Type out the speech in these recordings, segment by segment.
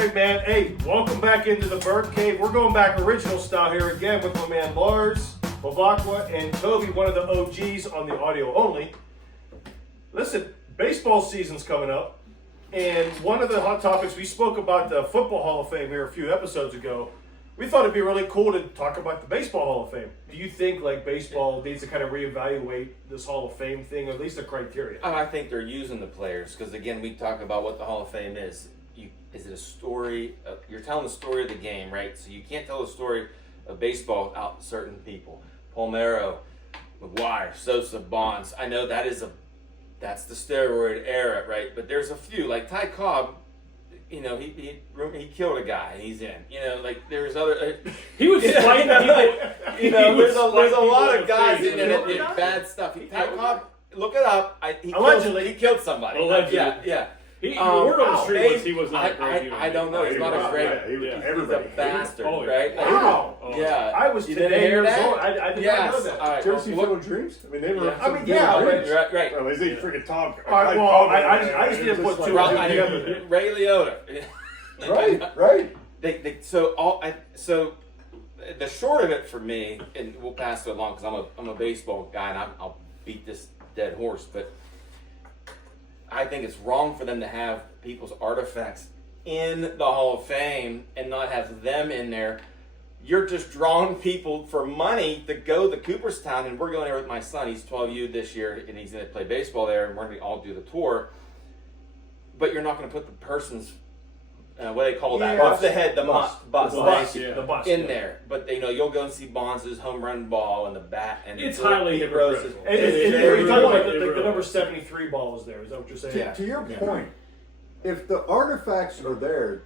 right, man. Hey, welcome back into the Burgh Cave. We're going back original style here again with my man Lars, Bavakwa, and Toby, one of the OGs on the audio only. Listen, baseball season's coming up, and one of the hot topics, we spoke about the Football Hall of Fame here a few episodes ago. We thought it'd be really cool to talk about the Baseball Hall of Fame. Do you think like baseball needs to kind of reevaluate this Hall of Fame thing, or at least the criteria? I think they're using the players because, again, we talk about what the Hall of Fame is. Is it a story? You're telling the story of the game, right? So you can't tell the story of baseball without certain people. Palmeiro, McGuire, Sosa, Bonds. I know that's the steroid era, right? But there's a few, like Ty Cobb. You know, he killed a guy and he's in. You know, like there's other. He was fighting people. You know, there's a lot of guys in it did bad stuff. Ty Cobb, look it up. He killed somebody. Allegedly. Yeah. The word on the street was he was not a great human. I don't know. He's not a great. He's a bastard, right? Wow. Yeah. I was 10 years old. I did not know that. Right. Did you ever see Field of Dreams? I mean, they were. Right. Well, he's a freaking Tom. All right, well, I just didn't put two and two together. Ray Liotta. Right. So the short of it for me, and we'll pass it along because I'm a baseball guy and I'll beat this dead horse, but I think it's wrong for them to have people's artifacts in the Hall of Fame and not have them in there. You're just drawing people for money to go to Cooperstown, and we're going there with my son. He's 12U this year, and he's going to play baseball there, and we're going to all do the tour. But you're not going to put the person's, what do they call that? Off the head, the bust in there. But you'll go and see Bonds' home run ball and the bat, and it's highly hypocritical. And you're talking about the number 73 ball is there. Is that what you're saying? Yeah. To your point, if the artifacts are there,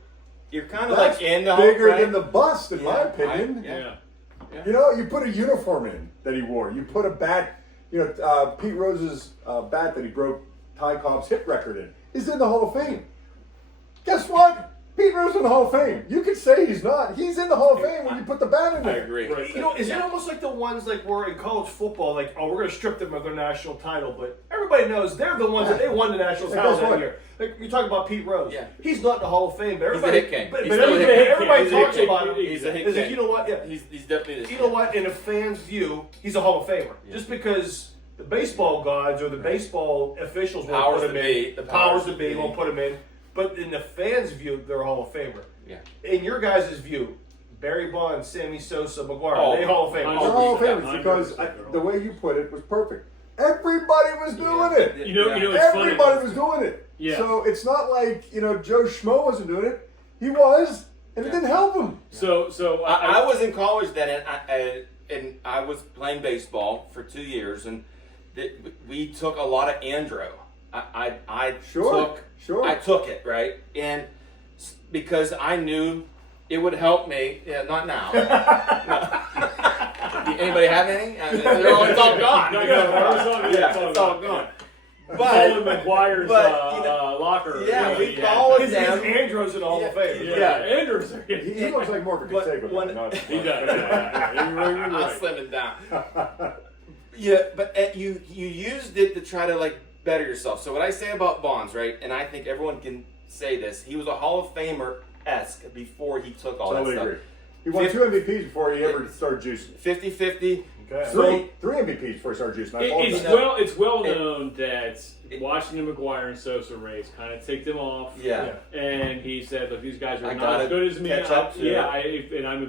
you're kind of like in the bigger than the bust, in my opinion. Yeah. You know, you put a uniform in that he wore. You put a bat. You know, Pete Rose's bat that he broke Ty Cobb's hit record in is in the Hall of Fame. Guess what? Pete Rose in the Hall of Fame. You could say he's not. He's in the Hall of Fame when you put the bat in there. I agree. Right. You know, is it almost like the ones like were in college football, like, oh, we're going to strip them of their national title, but everybody knows they're the ones that they won the national title that year. Like, you talk about Pete Rose. Yeah. He's not in the Hall of Fame, but everybody, he's the hit king. But everybody talks about him. He's a hit king. You know what? Yeah. He's definitely the You know what? In a fan's view, he's a Hall of Famer. Yeah. Just because the baseball gods or the baseball officials won't put him in. The powers that be won't put him in. But in the fans' view, they're a Hall of Famer. Yeah. In your guys' view, Barry Bonds, Sammy Sosa, McGuire, are they Hall of Famers? They're Hall of Famers because the way you put it was perfect. Everybody was doing it. You know, everybody was doing it. Yeah. So it's not like Joe Schmo wasn't doing it. He was, and it didn't help him. So I was in college then, and I was playing baseball for 2 years, and we took a lot of andro. I took it, right? And because I knew it would help me. Yeah, not now. Anybody have any? It's all gone. It's all gone. But McGuire's locker. Yeah, we followed them. Andrew's in the Hall of Fame. Yeah, Andrew's. He looks like more of a Conseco. He does. I'll slim it down. Yeah, but you used it to try to better yourself. So what I say about Bonds, right? And I think everyone can say this. He was a Hall of Famer-esque before he took all that stuff. Agree. He won 2 MVPs before he ever started juicing. 50-50. Okay. Three MVPs before he started juicing. It's well known that Washington, McGuire, and Sosa race kind of take them off. Yeah. And he said, "Look, these guys are not as good as me. I'm a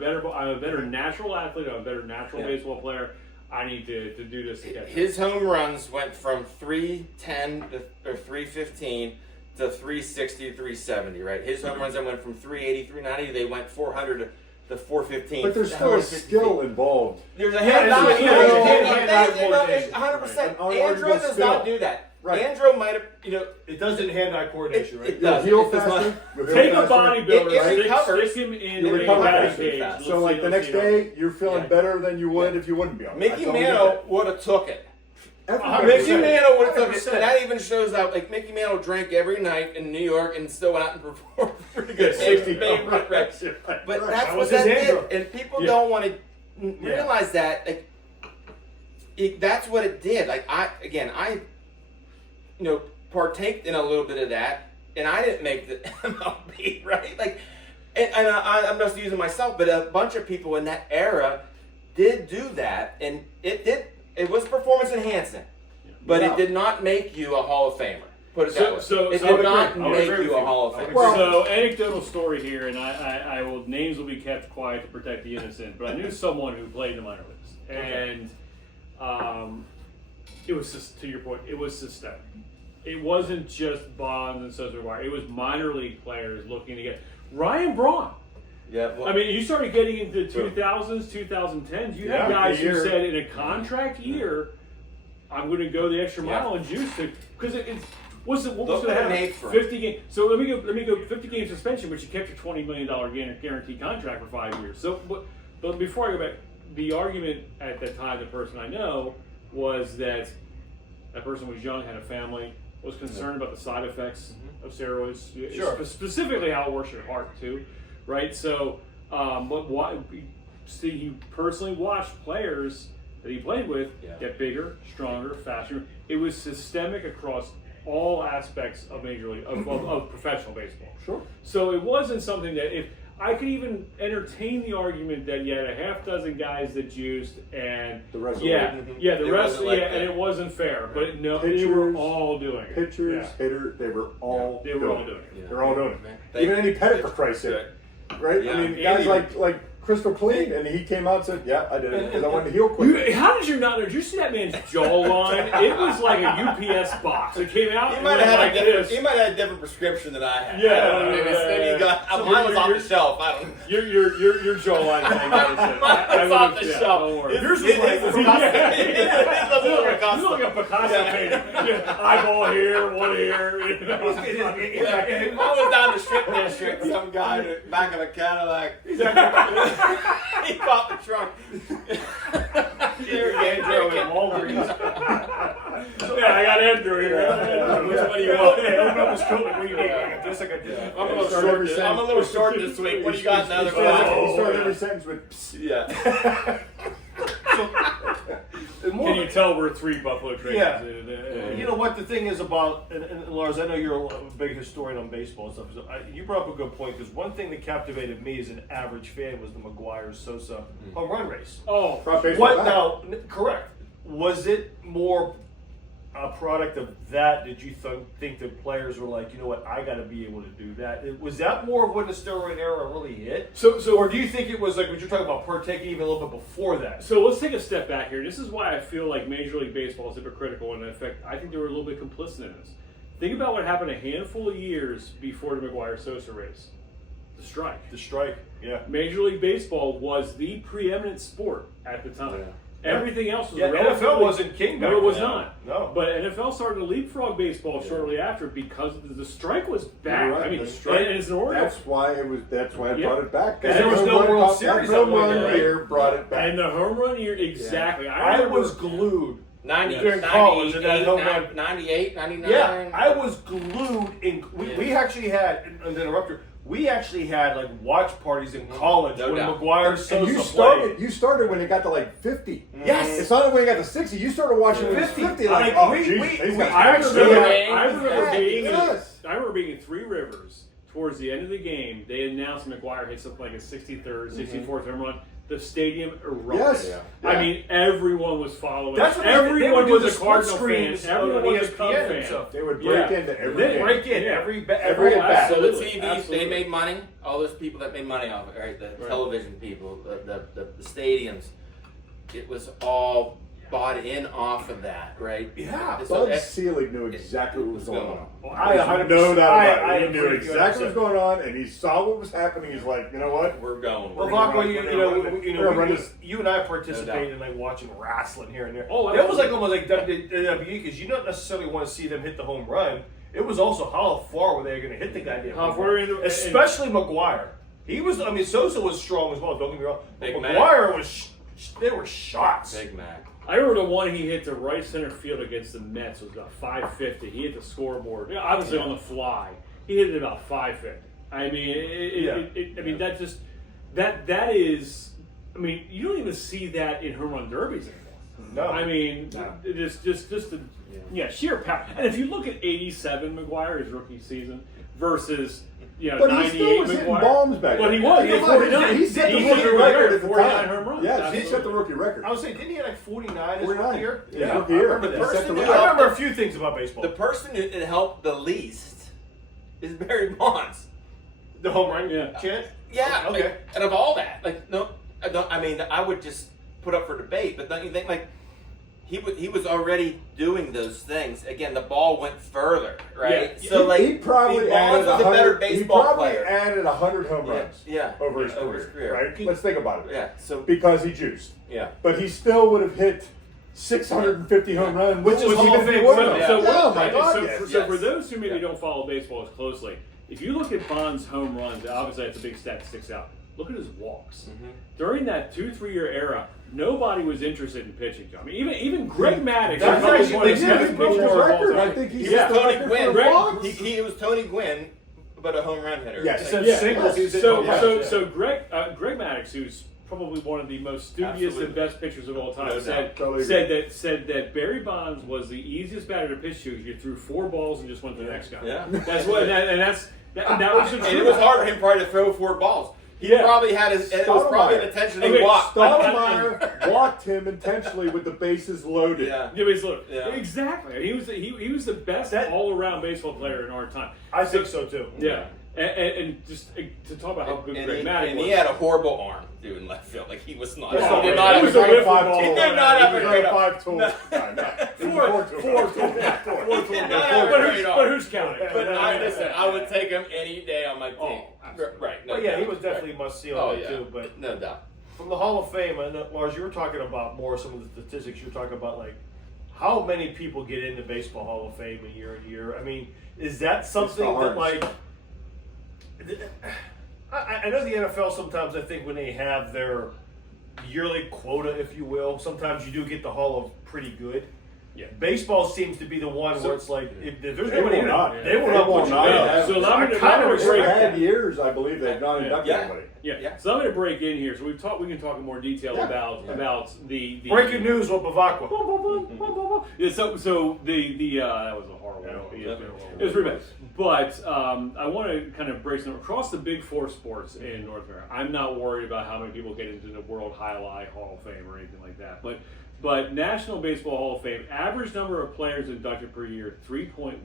better natural athlete. I'm a better natural baseball player. I need to do this together." His home runs went from 310 or 315 to 360 to 370, right? His home runs went from 380, 390. They went 400 to 415. But there's still a skill involved. There's a hand-eye 100%. 100%. Andrew does not do that. Right. Andrew might have, It doesn't hand-eye coordination, right? It does. Heal faster. Take a bodybuilder, stick him in a batting cage. So like the next day, you're feeling better than you would if you wouldn't be on. Mickey Mantle would have took it. Mickey Mantle would have took it. And that even shows out, Mickey Mantle drank every night in New York and still went out and performed pretty good. 60 But that's what that did. And people don't want to realize that. That's what it did. I partaked in a little bit of that, and I didn't make the MLB, right? And I'm just using myself, but a bunch of people in that era did do that, and it was performance enhancing, but it did not make you a Hall of Famer. Put it that way. It did not make you a Hall of Famer. So anecdotal story here, and I will names will be kept quiet to protect the innocent. But I knew someone who played in the minor leagues, and it was just, to your point, it was systemic. It wasn't just Bonds and Sosa McGuire. It was minor league players looking to get Ryan Braun. Yeah, well, I mean, you started getting into 2000s, 2010s. You had guys who said in a contract year, I'm going to go the extra mile and juice it because what was going to happen? 50 games. So let me go 50 game suspension, but you kept your $20 million guaranteed contract for 5 years. So, but before I go back, the argument at that time, the person I know was that person was young, had a family, was concerned about the side effects of steroids, specifically how it works your heart too, right? So, he personally watched players that he played with get bigger, stronger, faster. It was systemic across all aspects of major league of professional baseball. Sure. So it wasn't something that if I could even entertain the argument that you had a half dozen guys that juiced and the rest, and it wasn't fair. But no, pitchers, they were all doing it. Pitchers, hitters, they were all doing it. They're all doing it. Even Eddie Pettit, for Christ's sake, right? Yeah. I mean, guys like Crystal Clean, and he came out and said, "Yeah, I did it because I wanted to heal quick." How did you not know? Did you see that man's jawline? It was like a UPS box. It came out. He might have had a different prescription than I had. Yeah, mine was off the shelf. I don't. Your jawline. Mine was off the shelf. Yours was like a Picasso painting. Eyeball here, one here. Mine was down the strip district. Some guy in the back of a Cadillac. He bought the trunk. Andrew in Walgreens. I got Andrew here. Which one do you want? I'm a little short this week. What do you got now? He started every sentence with psst. Yeah. Can you tell we're 3 Buffalo Traces? Yeah. You know what the thing is about, and Lars, I know you're a big historian on baseball and stuff. So you brought up a good point because one thing that captivated me as an average fan was the McGuire-Sosa home run race. Oh, what now? Correct. Was it more a product of that? Did you think the players were like, you know what, I got to be able to do that? Was that more of when the steroid era really hit? Or do you think it was like what you're talking about, partaking even a little bit before that? So let's take a step back here. This is why I feel like Major League Baseball is hypocritical, and in fact, I think they were a little bit complicit in this. Think about what happened a handful of years before the McGuire-Sosa race. The strike. Yeah. Major League Baseball was the preeminent sport at the time. Yeah. Everything else was NFL wasn't king back then. No, it was not. No. But NFL started to leapfrog baseball shortly after because the strike was back. Right. I mean, the strike, and it's an order. That's why I brought it back. Because there was no World Series that home run year brought it back. And the home run year, exactly. Yeah. I was glued. 90, during college, 98, 99. Yeah, I was glued in. We actually had, and we actually had like watch parties in college when McGuire-Sosa played. You started when it got to like 50. Yes. It's not when it got to 60. You started watching when it was 50. Like, I remember being in Three Rivers towards the end of the game. They announced McGuire hit something like a 63rd, 64th home run. The stadium erupted. Yes. Yeah. I mean, everyone was following. Everyone was a Cardinal fan. Everyone was a Cub fan. They would break into every game. Every at bat. So the TVs, they made money. All those people that made money off it, right? The television people, the stadiums. It was all bought in off of that, right? Yeah. Bud Selig knew exactly what was going on. I 100% know that about it. He knew exactly what was going on, and he saw what was happening. He's like, you know what? We're going. Well, Vacqua, you and I participated in like watching wrestling here and there. Oh, it was like almost like WWE because you don't necessarily want to see them hit the home run. It was also how far were they going to hit the goddamn home run. Especially McGuire. He was. I mean, Sosa was strong as well. Don't get me wrong. McGuire was. They were shots. Big Mac. I remember the one he hit to right center field against the Mets was about 550. He hit the scoreboard, obviously on the fly. He hit it about 550. I mean, that is. I mean, you don't even see that in home run derbies anymore. No, I mean, it's just sheer power. And if you look at '87 McGuire, his rookie season, versus But he still was hitting bombs back then. But he was. He had 49. He set the rookie record at the 49 time. home runs. Yes, he set the rookie record. I was saying, didn't he have like 49 his rookie year? Yeah, I remember The that. person I remember a few things about baseball. The person who it helped the least is Barry Bonds. The home run chant? Yeah. Okay. Like, and of all that, like, no, I don't. I mean, I would just put up for debate, but don't you think like he was already doing those things? Again, the ball went further, right? Yeah. So like he probably Bonds was a better baseball player. added 100 home runs. Over his career. Right? He, Let's think about it. Yeah. So because he juiced. Yeah. But he still would have hit 650 home runs, which is Hall of Fame. So for those who maybe don't follow baseball as closely, if you look at Bonds' home runs, obviously that's a big stat that sticks out. Look at his walks. Mm-hmm. During that 2-3 year era, nobody was interested in pitching. I mean, even Greg Maddux. That's actually one of the best pitchers of all time. I think he was Tony Gwynn. He was Tony Gwynn, but a home run hitter. Yes. So Greg Maddux, who's probably one of the most studious and best pitchers of all time, said that Barry Bonds was the easiest batter to pitch to because you threw 4 balls and just went to the next guy. Yeah. That's what, and that was the truth. And it was hard for him probably to throw 4 balls. He probably had his. It was probably an intentional walk. Stottlemyre walked him intentionally with the bases loaded. Yeah, bases loaded. Yeah. Exactly. He was the best all-around baseball player in our time. I think so too. Yeah. And just to talk about how good Greg Maddux was. And he had a horrible arm, dude, in left field. Like, he was not. He did not have a great arm. tool. He did not have a great arm. 5 tools. But who's counting? But listen, I would take him any day on my team. Right. But yeah, he was definitely a must-see on that too. But no doubt. From the Hall of Fame, I know, Lars, you were talking about more some of the statistics. You were talking about like how many people get into Baseball Hall of Fame year and year. I mean, is that something that like? I know the NFL sometimes, I think when they have their yearly quota, if you will, sometimes you do get the Hall of pretty good. Yeah. Baseball seems to be the one where it's like, if there's nobody in it, they will not put you in. So allow me to break had years, I believe, they've not inducted anybody. Yeah. So I'm going to break in here. So we can talk in more detail about the breaking news with Bavacqua. So the that was a horrible one. It was pretty bad. But I want to kind of break some across the big 4 sports in North America. I'm not worried about how many people get into the World Highlight Hall of Fame or anything like that. But National Baseball Hall of Fame, average number of players inducted per year, 3.1.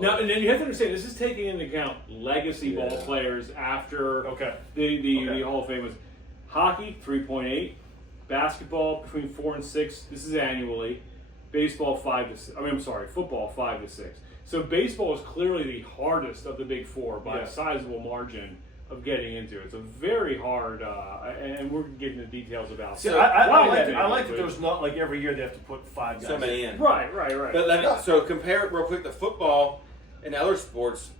Now, and then you have to understand, this is taking into account legacy ball players after the Hall of Fame was hockey, 3.8, basketball between 4 and 6. This is annually. Baseball, 5 to 6. Football, 5 to 6. So baseball is clearly the hardest of the big 4 by a sizable margin of getting into it. It's a very hard, and we're getting the details about. See, I like that there's not like every year they have to put 5 guys. So many in. Right. But so compare it real quick to football and other sports.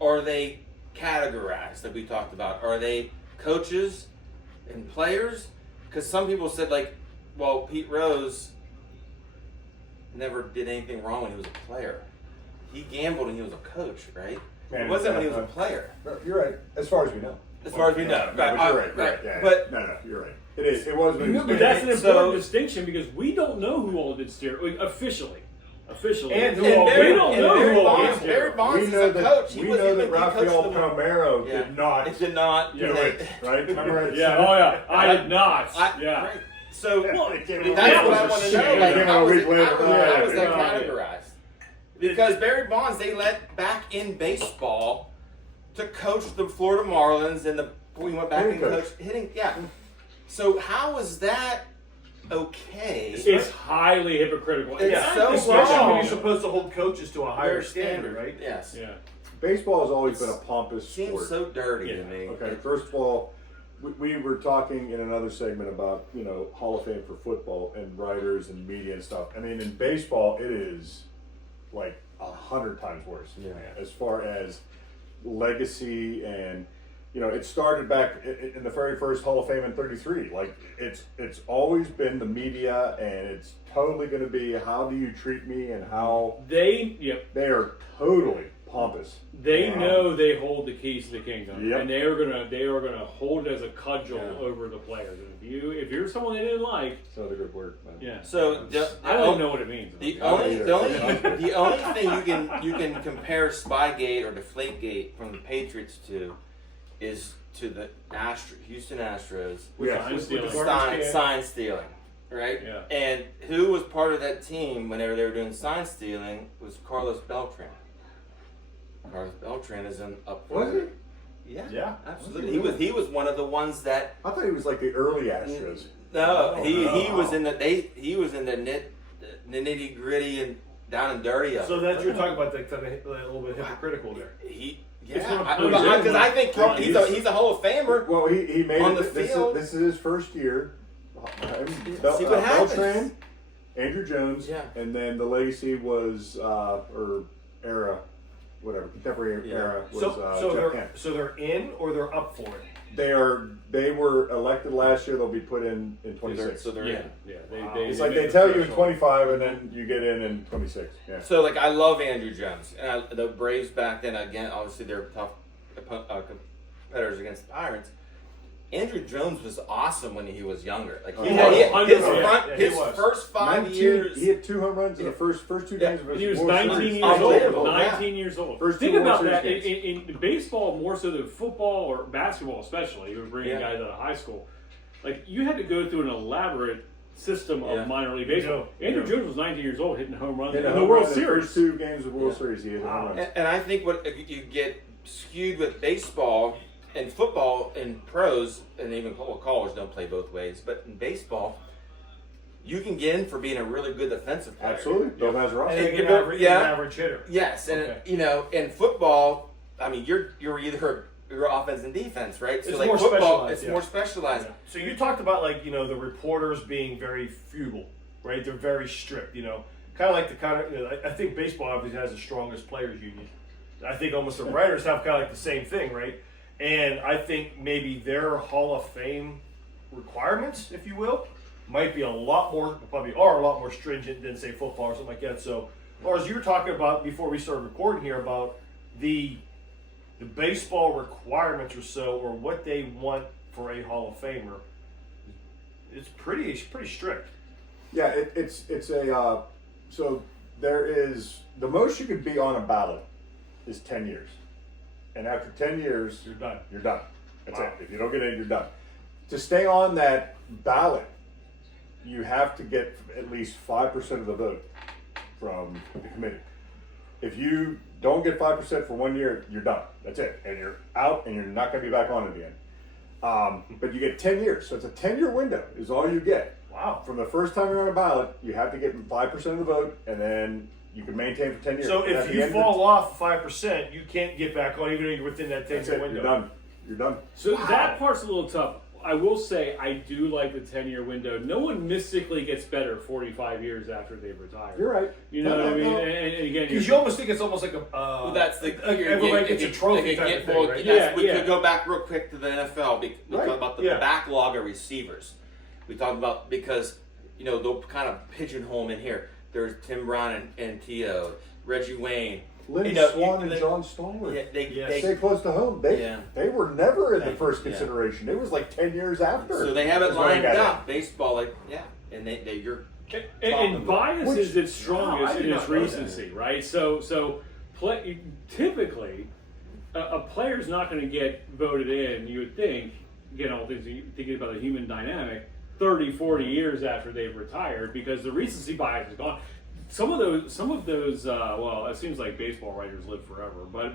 Are they categorized that we talked about? Are they coaches and players? Because some people said Pete Rose never did anything wrong when he was a player. He gambled and he was a coach, right? It wasn't when he was a player. No, you're right. As far as we know. As far as we know. But you're right. Yeah, but no, you're right. It is. It was. But that's an important distinction because we don't know who all did steroid officially. And we don't know who all did steroid. Barry Bonds is a coach. We know that Rafael Palmeiro did not. It did not do it. Right? Remember? I did not. So that's what I want to know. How was that categorized? Because Barry Bonds, they let back in baseball to coach the Florida Marlins, and we went back and coached hitting. Yeah. So how is that okay? It's highly hypocritical. It's wrong. You're supposed to hold coaches to a higher standard, right? Yes. Yeah. Baseball has always been a pompous sport. Seems so dirty to me. Okay. First of all, we were talking in another segment about Hall of Fame for football and writers and media and stuff. I mean, in baseball, it is like 100 times worse. As far as legacy and it started back in the very first Hall of Fame in '33. Like it's always been the media, and it's totally going to be how do you treat me and how they are totally pompous. They know they hold the keys to the kingdom, Yep. and they are gonna hold it as a cudgel over the players. And if you're someone they didn't like, It's not a good word, man. yeah. So I don't even know what it means. The only thing you can compare Spygate or Deflategate from the Patriots to is to the Houston Astros sign stealing, right? Yeah. And who was part of that team whenever they were doing sign stealing was Carlos Beltran. Carlos Beltran is up for Was he? Yeah, Yeah. absolutely. He was one of the ones that. I thought he was like the early Astros. No, he was in the nitty gritty and down and dirty of So it. that you're talking about that kind of a little bit hypocritical there. Because I think he's a Hall of Famer. Well, he made on it. the This field. is his first year. See what happens. Beltran, Andrew Jones, Yeah. and then the legacy was contemporary era was Jeff Kent. So they're in or they're up for it. They were elected last year. They'll be put in 26. So they're in. Yeah, It's like they tell you in 25 and then you get in 26. Yeah. So like I love Andrew Jones and the Braves back then. Again, obviously they're tough competitors against the Pirates. Andrew Jones was awesome when he was younger. Like his first 5 years, he had 2 home runs in the first 2 games of his He was World 19 Series. years old. Unbelievable, 19 years old. First Think 2 World about that Series games. in baseball more so than football or basketball, especially. You were bringing guys out of high school. Like you had to go through an elaborate system of minor league baseball. Andrew Jones was 19 years old, hitting home runs in the World Series. First 2 games of World Series, he hit home runs. and I think what you get skewed with baseball and football and pros and even college don't play both ways, but in baseball, you can get in for being a really good defensive player. Absolutely, Bill Mazeroski. And An average hitter. Yes, and in football, I mean you're either your offense and defense, right? So It's like more football, specialized, it's more specialized. Yeah. So you talked about the reporters being very feudal, right? They're very strict, kind of like I think baseball obviously has the strongest players union. I think almost the writers have kind of like the same thing, right? And I think maybe their Hall of Fame requirements, if you will, might be probably are a lot more stringent than say football or something like that. So, Lars, you were talking about before we started recording here about the baseball requirements or what they want for a Hall of Famer. It's pretty strict. Yeah, it's a so there is the most you could be on a ballot is 10 years, and after 10 years You're done. You're done. That's Wow. it. If you don't get in, you're done. To stay on that ballot, you have to get at least 5% of the vote from the committee. If you don't get 5% for 1 year, you're done. That's it, and you're out, and you're not going to be back on it again. But you get 10 years, so it's a 10-year window is all you get. Wow. From the first time you're on a ballot, you have to get 5% of the vote, and then you can maintain for 10 years. So And at if the you end fall off 5%, you can't get back on, even though you're within that that's 10-year it. window. You're done. You're done. So that part's a little tough. I will say I do like the 10-year window. No one mystically gets better 45 years after they've retired. You're right. You know what I mean? And again, Because you almost think it's almost like a. Well, that's the it's a trophy type of thing, right? We could go back real quick to the NFL. We Right. talk about the backlog of receivers. We talked about because they'll kind of pigeonhole them in here. There's Tim Brown and T.O., Reggie Wayne. Lynn Swan and John Stallworth. Yeah, they Stay close to home. They were never in the first Yeah. consideration. It was like 10 years after. So they have it is when they lined got up. Baseball, and you're. And bias is its strongest I in did its not know recency, right? So typically, a player's not going to get voted in, you would think, thinking about the human dynamic, 30, 40 years after they've retired because the recency bias is gone. Some of those. Well, it seems like baseball writers live forever, but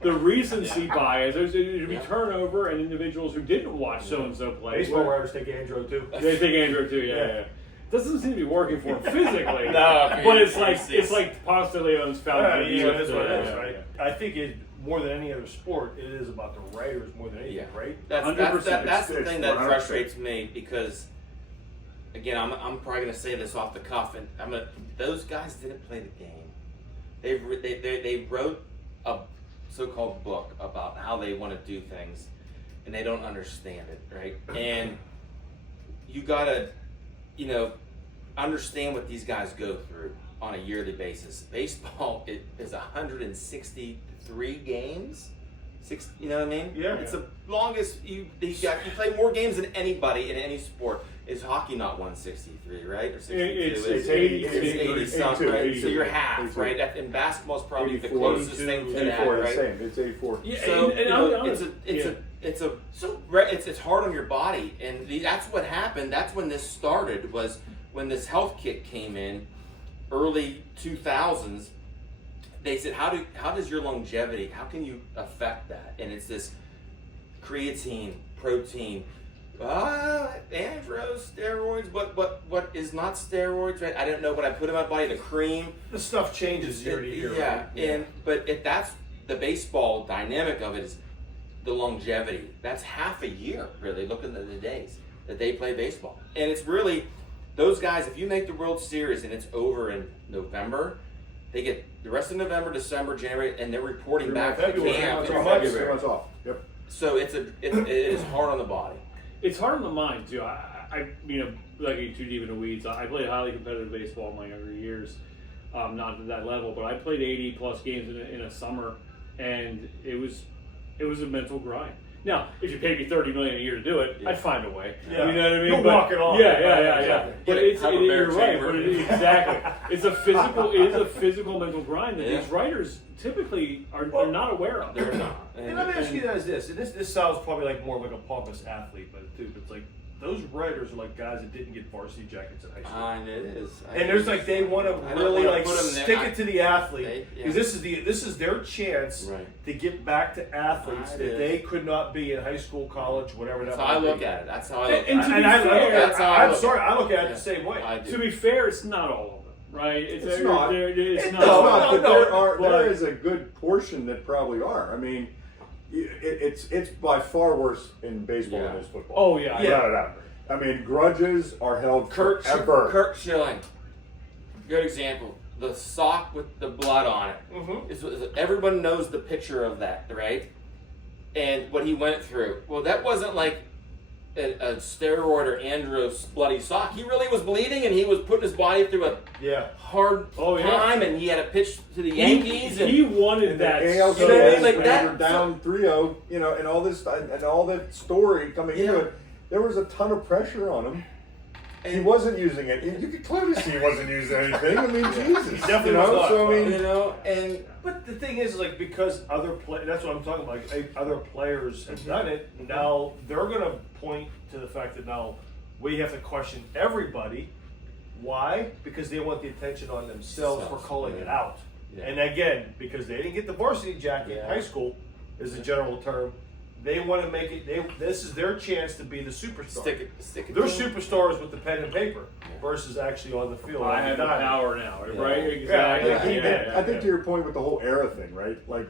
the recency bias. There's be turnover and individuals who didn't watch so and so play. Baseball writers take Andrew too. They think Andrew too. Yeah. Doesn't seem to be working for him physically. No, but it's like Ponce de Leon's found. That's what it is, right? I think more than any other sport, it is about the writers more than anything, right? That's 100%. the thing that 100%. frustrates me because, again, I'm probably going to say this off the cuff, and those guys didn't play the game. They wrote a so-called book about how they want to do things, and they don't understand it, right? And you gotta, understand what these guys go through on a yearly basis. Baseball is 163 games. You know what I mean? Yeah. It's the longest you play more games than anybody in any sport. Is hockey not 163, right? Or 62? It's 80. It's 80 something, right? 82. So you're half, 82. right? And basketball is probably 84, the closest thing to that, 84, right? the same. It's 84. Yeah, So and you know, I'm- it's hard on your body, and that's what happened. That's when this started. Was when this health kick came in, early 2000s. They said, how does your longevity? How can you affect that? And it's this creatine, protein, andros, steroids. What is not steroids? Right? I don't know what I put in my body. The cream. The stuff changes year to year. Yeah, right? but if that's the baseball dynamic of it is the longevity. That's half a year, really, looking at the days that they play baseball. And it's really, those guys, if you make the World Series and it's over in November, they get the rest of November, December, January, and they're reporting back to February, camp. yeah, in months. February. 3 months off. Yep. So it is hard on the body. It's hard on the mind too. I without getting too deep into the weeds, I played highly competitive baseball in my younger years. Not at that level, but I played 80 plus games in a summer, and it was a mental grind. Now, if you paid me $30 million a year to do it, I'd find a way. Yeah. You know what I mean? You'll walk it off. Yeah. But you're right. chamber. But exactly, it's a physical mental grind that these writers typically are not aware of. They're not. And let me ask you guys this. And this sounds probably like more like a pompous athlete, but it's like those writers are like guys that didn't get varsity jackets in high school. It is. And there's like they want to I don't really wanna like put 'em there. stick it to the athlete Yeah. because this is their chance Right. to get back to athletes It that is. they could not be in high school, college, whatever. That's that how I might look be. at it. That's how I look And at to it. be fair, that's how I I'm look sorry, at it. I look at it Yeah. the same way. I do. To be fair, it's not all of them, right? It's not. It's It's not. not, but no, there is a good portion that probably are. I mean, it's by far worse in baseball than it is football. Oh yeah. Without a doubt. I mean, grudges are held forever. Kurt Schilling, good example. The sock with the blood on it. Mhm. Everyone knows the picture of that, right? And what he went through. Well, that wasn't like a steroid or andros bloody sock. He really was bleeding, and he was putting his body through a hard time, and he had to pitch to the Yankees. He wanted that. ALCS, You know what I mean? Like when that- they were down 3-0, and all this and all that story coming into it. There was a ton of pressure on him. He wasn't using it. You could clearly see he wasn't using anything. I mean, Jesus. He definitely was not. So, I mean, and But the thing is, like, because that's what I'm talking about. Like, other players have done it. Now they're going to point to the fact that now we have to question everybody. Why? Because they want the attention on themselves for calling it out. Yeah. And again, because they didn't get the varsity jacket in high school, is a general term. They want to make it. This is their chance to be the superstar. stick it. They're superstars with the pen and paper versus actually on the field. I have the power now, right? Yeah, Exactly. I think to your point with the whole era thing, right? Like,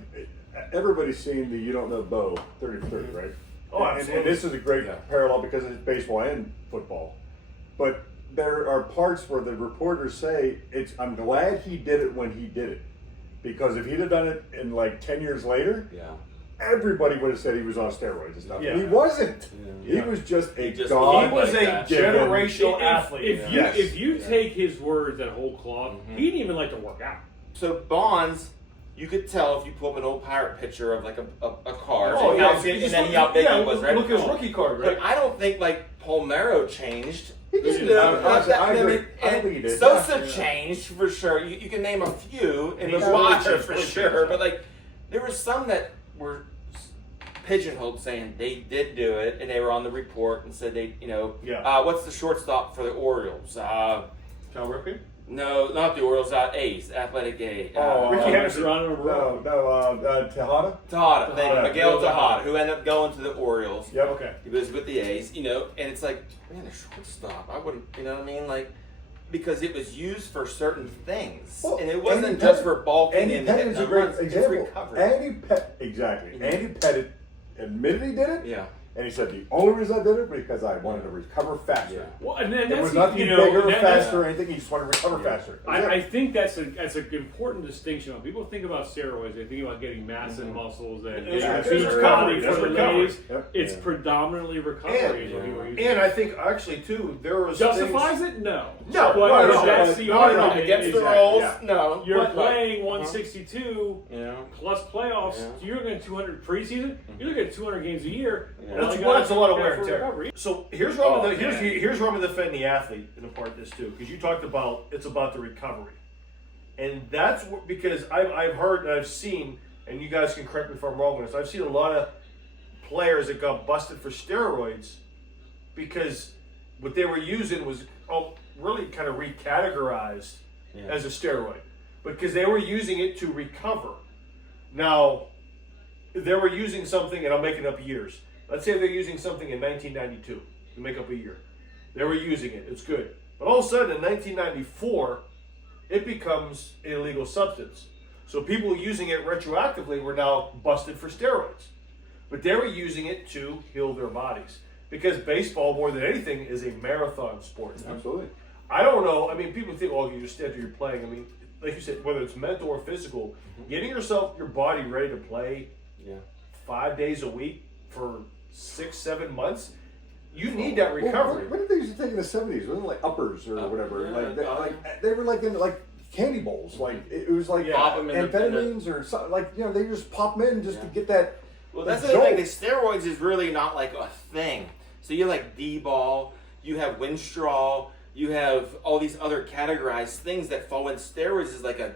everybody's seen the You Don't Know Bo 30 for 30, right? Oh, and absolutely. this is a great parallel because it's baseball and football. But there are parts where the reporters say, I'm glad he did it when he did it. Because if he'd have done it in like 10 years later, everybody would have said he was on steroids and stuff. Yeah. He wasn't. Yeah. He was just a He god. He was a that. generational athlete. If you take his words that whole cloth, he didn't even like to work out. So Bonds, you could tell if you pull up an old Pirate picture of like a card, Oh, and yeah. then how big he was, right? Look at his rookie card, right? But I don't think like Palmeiro changed. He didn't. No, I agree. I don't think he did. Sosa changed for sure. You can name a few, and He's McGuire really for changed. sure. But like, there were some that were pigeonholed saying they did do it, and they were on the report and said they, what's the shortstop for the Orioles? Cal Ripken? No, not the Orioles. A's, Athletic A. Ricky Henderson. Tejada? Tejada, thank you, Tejada. Miguel Tejada, who ended up going to the Orioles. Yep. Okay. He was with the A's, and it's like, man, a shortstop. I wouldn't, you know what I mean? Like, because it was used for certain things, Well, and it wasn't Andy just Pettit- for bulking Andy and Pettit is a and great runs, it's example. recovery. Andy Pettit, exactly. Mhm. Andy Pettit admitted he did it. Yeah. And he said the only reason I did it because I wanted to recover faster. Yeah. Well, and then It that's was not to get bigger or faster or anything. He just wanted to recover faster. I think that's an important distinction. When people think about steroids, they think about getting massive muscles and It's beach recovery. body That's for the recovery. ladies. Yep. It's predominantly recovery. is what people are using. And I think actually too, there was Justifies things, it? No. No, But no, that's the no, argument. Against is the that rules, yeah. no. You're But, playing 162 Yeah. plus playoffs. Yeah. You're looking at 200 preseason. You're looking at 200 games a year. Yeah. All That's, you gotta that's a do lot of is wear prepare and for tear. recovery. So here's where I'm Oh, gonna, man. here's where I'm gonna defend the athlete in a part of this too, because you talked about it's about the recovery, and that's what, because I've heard and I've seen, and you guys can correct me if I'm wrong on this. I've seen a lot of players that got busted for steroids because what they were using was really kind of recategorized as a steroid, because they were using it to recover. Now, they were using something, and I'm making up years. Let's say they're using something in 1992 to make up a year. They were using it. It's good. But all of a sudden, in 1994, it becomes an illegal substance. So people using it retroactively were now busted for steroids. But they were using it to heal their bodies. Because baseball, more than anything, is a marathon sport. Absolutely. I don't know. I mean, people think, you just after you're playing. I mean, like you said, whether it's mental or physical, getting your body ready to play 5 days a week for 6-7 months, you need that recovery. What did they used to take in the 70s? Wasn't it like uppers or whatever? They were like in like candy bowls. Like it was like Pop 'em in the- amphetamines or something. Like they just pop them in just to get that. Well, that's the the thing. jolt. The steroids is really not like a thing. So you have like D-ball, you have Winstraw, you have all these other categorized things that fall in. Steroids is like a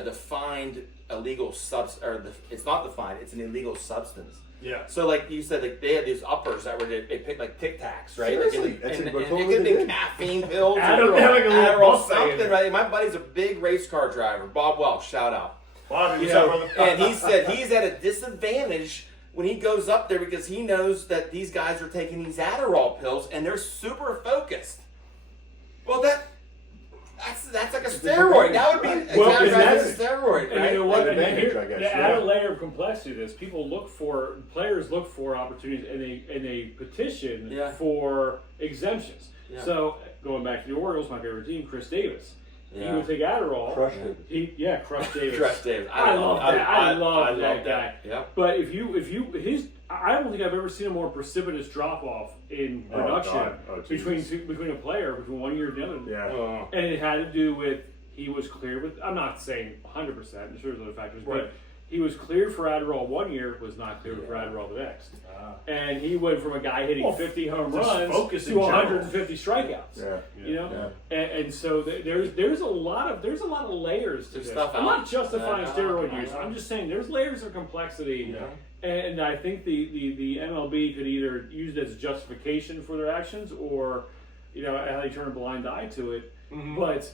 defined illegal substance, or it's not defined. It's an illegal substance. Yeah. So like you said, like they had these uppers that were they picked like Tic Tacs, right? Seriously, like, that's and what it totally could they be did. caffeine pills, Adderall, something, right? My buddy's a big race car driver, Bob Welch, shout out. Bobby, what's You up, know, brother? and he said he's at a disadvantage when he goes up there because he knows that these guys are taking these Adderall pills and they're super focused. Well, that's like a steroid. That would be a steroid, And right? you know what? An advantage, Here, I guess, to add a layer of complexity to this, players look for opportunities and they petition for exemptions. Yeah. So going back to the Orioles, my favorite team, Chris Davis. He Yeah. would take Adderall. Crushed it. Crush Davis. Crush Davis. I love that. I love that guy. Yep. But I don't think I've ever seen a more precipitous drop off in production God. Oh, between a player between 1 year and the other. Yeah. And it had to do with he was cleared with. I'm not saying 100%. I'm sure there's other factors, Right. but he was cleared for Adderall 1 year, was not cleared for Adderall the next. And he went from a guy hitting 50 home just runs focus to in general. 150 strikeouts. Yeah. You know, Yeah. and so there's a lot of layers to There's this. stuff I'm out. not justifying Yeah, steroid I use. know. I'm just saying there's layers of complexity. Yeah. And I think the MLB could either use it as justification for their actions, or how they turn a blind eye to it. Mhm. But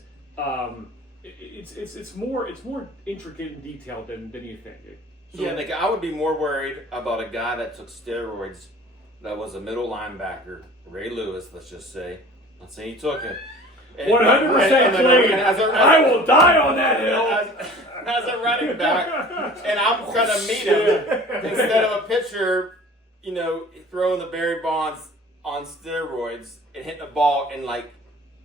it's more intricate and detailed than you think. Yeah, like I would be more worried about a guy that took steroids that was a middle linebacker, Ray Lewis, let's just say. Let's say he took it. 100% claim. I will die on that hill. As a running back, and I'm gonna meet him instead of a pitcher, throwing the Barry Bonds on steroids and hitting the ball in like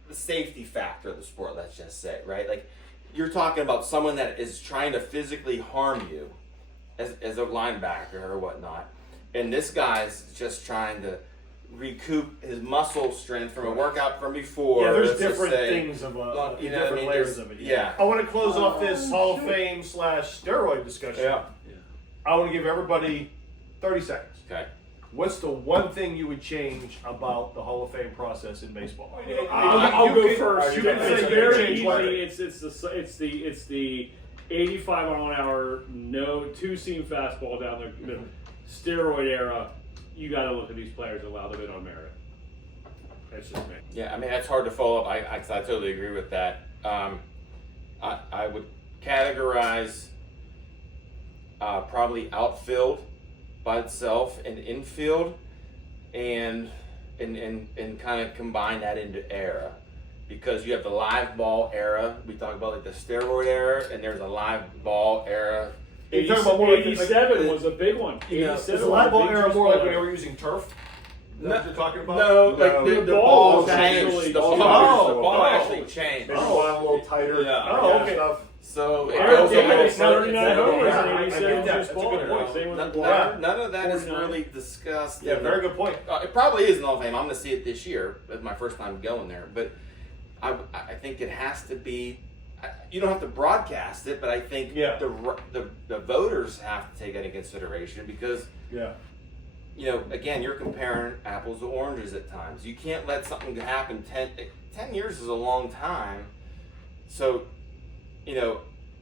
the safety factor of the sport. Let's just say, right? Like you're talking about someone that is trying to physically harm you as a linebacker or whatnot, and this guy's just trying to recoup his muscle strength from a workout from before. Yeah, there's let's just different say. things of different mean? layers of it. Yeah. I want to close off this Hall of Fame / steroid discussion. Yeah. I want to give everybody 30 seconds. Okay. What's the one thing you would change about the Hall of Fame process in baseball? I'll go first. You can It's say very change easy. one. It's the 85 mile an hour, no two-seam fastball down the steroid era. You got to look at these players and allow them in on merit. That's just me. Yeah, I mean that's hard to follow up. I totally agree with that. I would categorize probably outfield by itself and infield, and kind of combine that into era, because you have the live ball era. We talk about like the steroid era, and there's a live ball era You're talking about more like 87 was a big one. Yeah. 87 Is the live ball was a big era juice more like ball when they era. were using turf? Is that what you're talking about? No, No. like the The ball ball changed. actually- The Oh, ball oh. actually changed. Maybe one a little tighter. Yeah. Oh, and okay. stuff. So it Yeah, goes a yeah, little it's further. 39 homers Yeah, and I 87 get that. juice That's a ball. good point. Same with None, the ball. none of that is 49. really discussed. Yeah, very good point. It probably is in the Hall of Fame. I'm going to see it this year. It's my first time going there. But I think it has to be. You don't have to broadcast it, but I think Yeah. the voters have to take that into consideration because, Yeah. again, you're comparing apples to oranges at times. You can't let something happen. 10 years is a long time. So,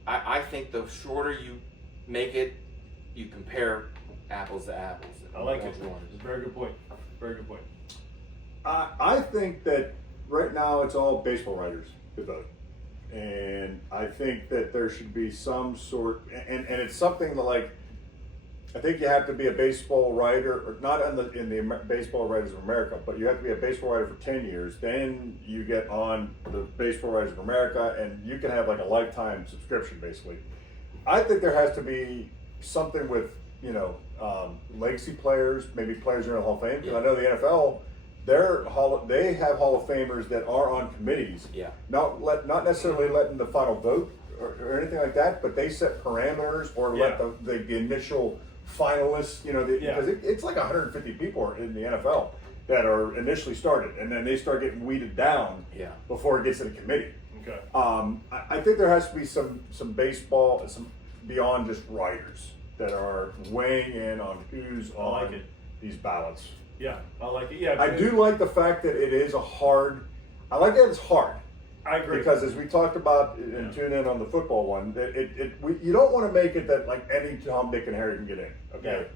I think the shorter you make it, you compare apples to apples. I like it. Oranges to oranges. It's a very good point. Very good point. I think that right now it's all baseball writers who vote. And I think that there should be some sort, and it's something that, like, I think you have to be a baseball writer, or not in the Baseball Writers of America, but you have to be a baseball writer for 10 years. Then you get on the Baseball Writers of America, and you can have like a lifetime subscription, basically. I think there has to be something with, legacy players, maybe players who are in the Hall of Fame. Because I know the NFL, they have Hall of Famers that are on committees. Yeah. Not necessarily letting the final vote or anything like that, but they set parameters or let the initial finalists, because it's like 150 people in the NFL that are initially started, and then they start getting weeded down before it gets to the committee. Okay. I think there has to be some baseball, some beyond just writers that are weighing in on who's on these ballots. Yeah, I like it. Yeah, I do like the fact that it is I like that it's hard. I agree. Because as we talked about and tune in on the football one, that you don't want to make it that like any Tom, Dick, and Harry can get in. Okay,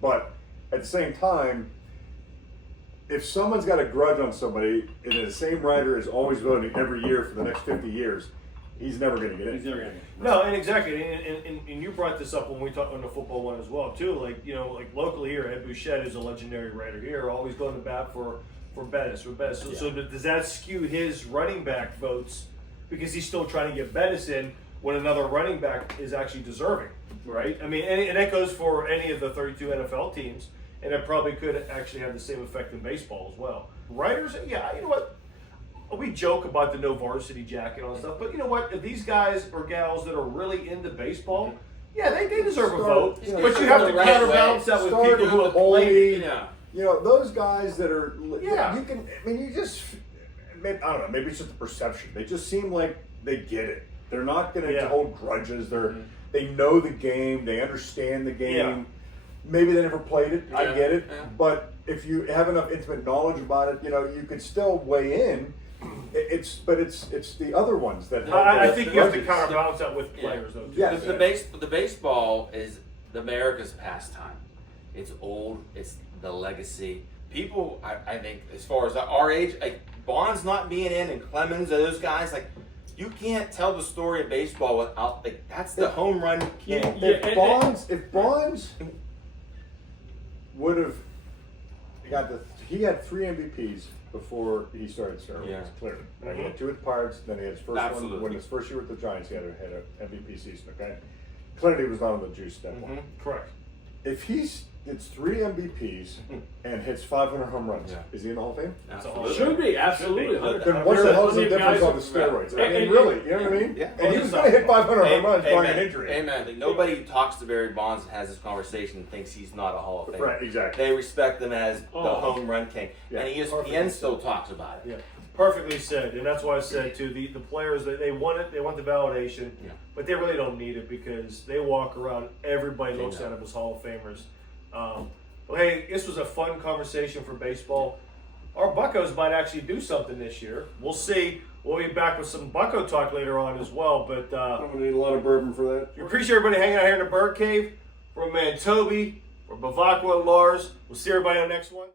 but at the same time, if someone's got a grudge on somebody and the same writer is always voting every year for the next 50 years, he's never going to get in. He's never gonna get No, and exactly, and you brought this up when we talked on the football one as well too. Like like locally here, Ed Bouchette is a legendary writer here, always going to bat for Bettis. So does that skew his running back votes because he's still trying to get Bettis in when another running back is actually deserving, right? I mean, and that goes for any of the 32 NFL teams, and it probably could actually have the same effect in baseball as well. Writers, you know what? We joke about the no varsity jacket and all that stuff, but you know what? If these guys or gals that are really into baseball, they deserve a vote. But you have to counterbalance that with people who have played. Those guys that are, Yeah. you can, I mean, I don't know, maybe it's just a perception. They just seem like they get it. They're not going to hold grudges. They know the game. They understand the game. Yeah. Maybe they never played it. I get it. Yeah. But if you have enough intimate knowledge about it, you could still weigh in. It's the other ones that have I those think you have to grudges. counterbalance that with players, though. Too. Yes. The baseball is America's pastime. It's old. It's the legacy. People, I think, as far as our age, like Bond's not being in, and Clemens, and those guys, like you can't tell the story of baseball without that's the home run king. If Bonds would have he had 3 MVPs before he started steroids. Yeah. Clearly, he had 2 with the Pirates. Then he had his first Absolutely. one when his first year with the Giants. He had an MVP season. Okay, clearly he was not on the juice at that point. Correct. If it's 3 MVPs and hits 500 home runs, Yeah. is he in the Hall of Fame? Absolutely. Should be, absolutely. Then what's the hell's the Plenty of difference guys- on the steroids? I mean, And- really, you know what I mean? Yeah. And he was going to hit 500 home runs barring an Amen. injury. Amen. Like, nobody who talks to Barry Bonds and has this conversation thinks he's not a Hall of Famer. Right, exactly. They respect him as the Oh. home run king, Yeah. and ESPN still talks about it. Yeah, perfectly said, and that's why I said too. The players they want it, they want the validation, but they really don't need it because they walk around. Everybody looks at them as Hall of Famers. Well, hey, this was a fun conversation for baseball. Our Buccos might actually do something this year. We'll see. We'll be back with some Bucco talk later on as well. But I'm going to need a lot of bourbon for that. we appreciate everybody hanging out here in the Burgh Cave. For man Toby, for Bavacqua and Lars. We'll see everybody on the next one.